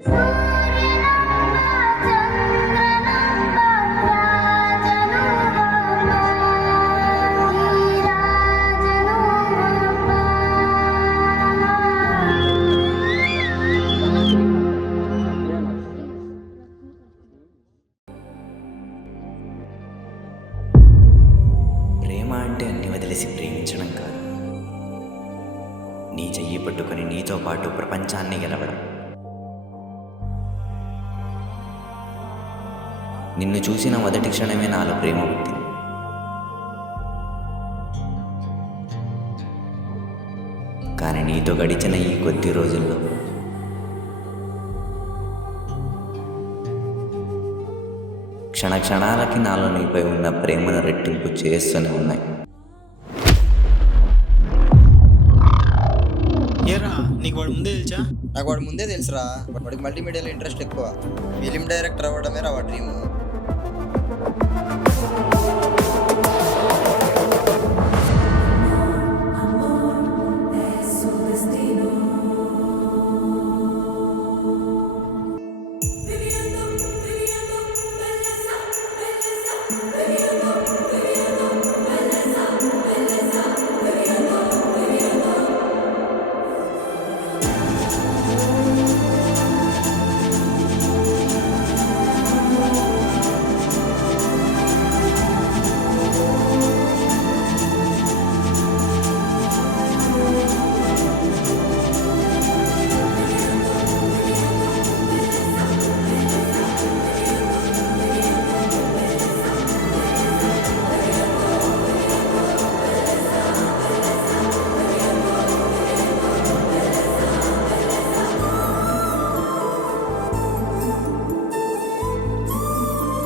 ప్రేమ అంటే అన్ని వదిలేసి ప్రేమించడం కాదు, నీ చెయ్యి పట్టుకొని నీతో పాటు ప్రపంచాన్ని గెలవడం. నిన్ను చూసిన మొదటి క్షణమే నాలో ప్రేమ పుట్టింది. కానీ నీతో గడిచిన ఈ కొద్ది రోజుల్లో క్షణాలకి నాలో నీపై ఉన్న ప్రేమను రెట్టింపు చేస్తూనే ఉన్నాయి. ఏరా నీకు వాడు ముందే తెలుసా? నాకు వాడు ముందే తెలుసురా. వాడికి మల్టీమీడియాలో ఇంట్రెస్ట్ ఎక్కువ. ఫిలిం డైరెక్టర్ అవ్వడమే రా వాడి డ్రీము.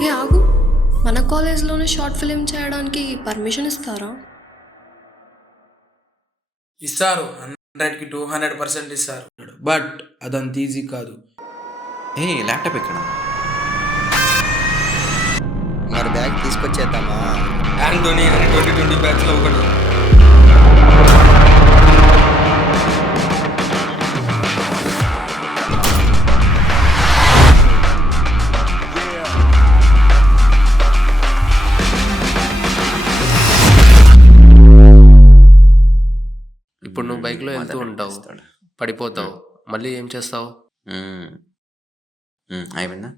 ఏ ఆగు, మన కాలేజ్లోనే షార్ట్ ఫిలిం చేయడానికి పర్మిషన్ ఇస్తారా? ఇస్తారు, 100కి 200% ఇస్తారు. బట్ అదంత ఈజీ కాదు. ఏ ల్యాప్టాప్ ఎక్కడ? మరి బ్యాగ్ తీసుకొచ్చేద్దామా? యాంటోనీ అని 2020 బ్యాచ్లో ఒకటి. ఇప్పుడు నువ్వు బైక్లో వెళ్తూ ఉంటావు, పడిపోతావు, మళ్ళీ ఏం చేస్తావు? అయిపోయిందా?